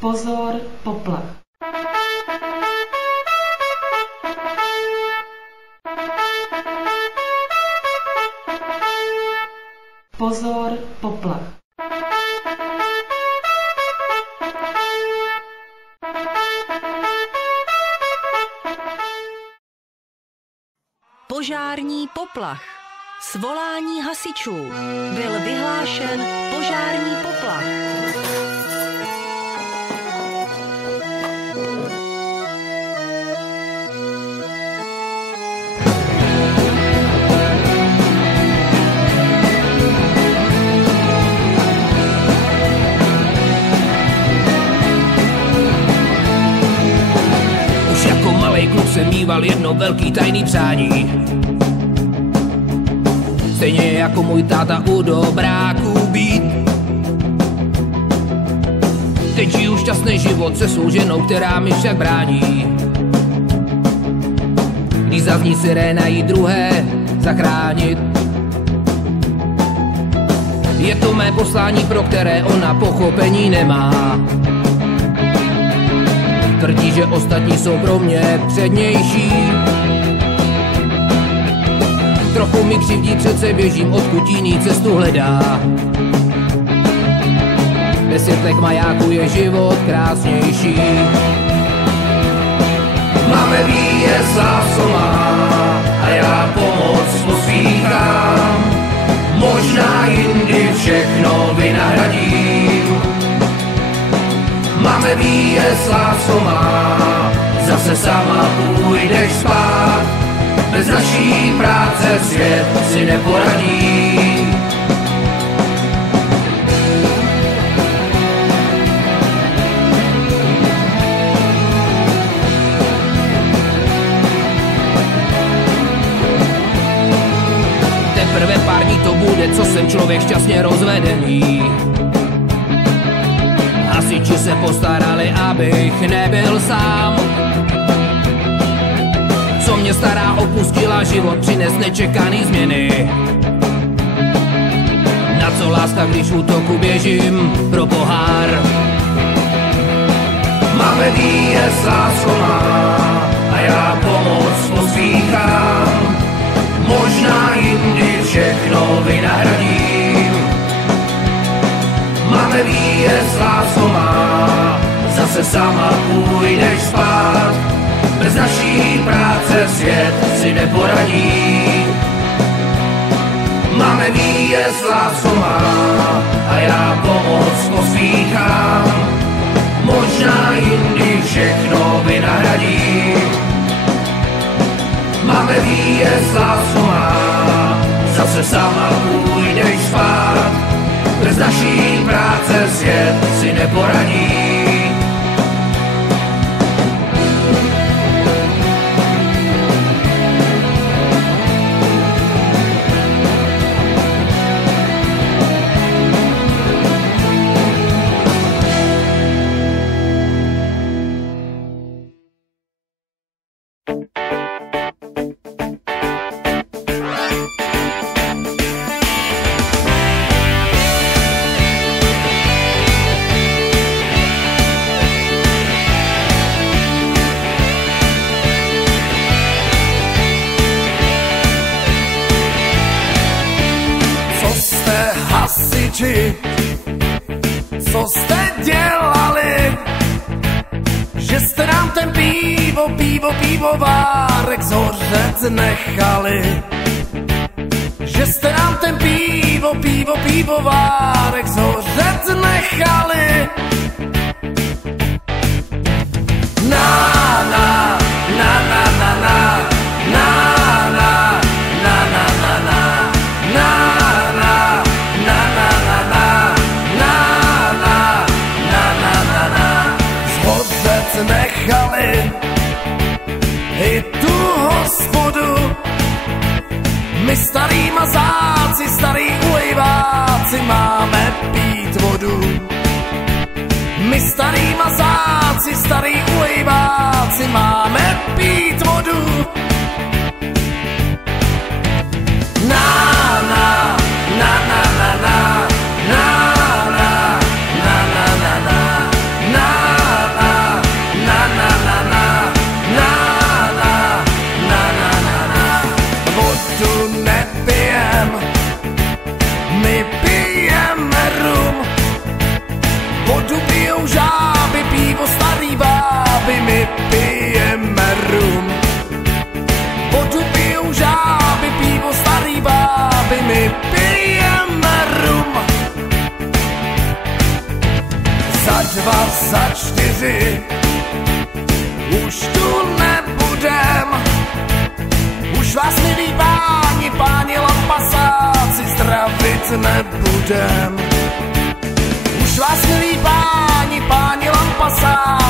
Pozor, poplach. Pozor, poplach. Požární poplach. Svolání hasičů. Byl vyhlášen požární poplach. Už jako malej kluk jsem mýval jedno velký tajný přání. Stejně jako můj táta u dobráků být. Teď žiju šťastný život se svou ženou, která mi však brání. Když zazní siréna, jí druhé zachránit. Je to mé poslání, pro které ona pochopení nemá. Tvrdí, že ostatní jsou pro mě přednější. Trochu mi křivdí, přece běžím, odkud jiný cestu hledá. Bez světlek majáku je život krásnější. Máme výjezd co má a já pomoc pospíchám. Možná jindy všechno vynahradím. Máme výjezd co má, zase sama půjdeš spát. Bez naší práce svět si neporadí. Teprve pár dní to bude, co jsem člověk šťastně rozvedený. Hasiči se postarali, abych nebyl sám. Co mě stará opustila, život přines nečekaný změny. Na co láska, když u toku běžím pro pohár. Máme výjezd co má a já pomoc pospíchám. Možná jindy všechno vynahradím. Máme výjezd co má, zase sama půjdeš spát. Bez naší práce svět si neporadí. Máme výjezd co má a já pomoc pospíchám. Možná jindy všechno vynahradím. Máme výjezd co má, zase sama půjdeš spát. Bez naší práce svět si neporadí. Co jste dělali, že jste nám ten pívovárek zhořet nechali? Že jste nám ten pívovárek zhořet nechali? Na, na, na, na, na, na, na. Nechali i tu hospodu. My starý mazáci, starý ulejváci máme pít vodu. My starý mazáci, starý ulejváci máme pít vodu. Na, na, na, na, na, na. 2 za 4. Už tu nebudem, už vás milí páni lampasáci zdravit nebudem. Už vás milí páni lampasáci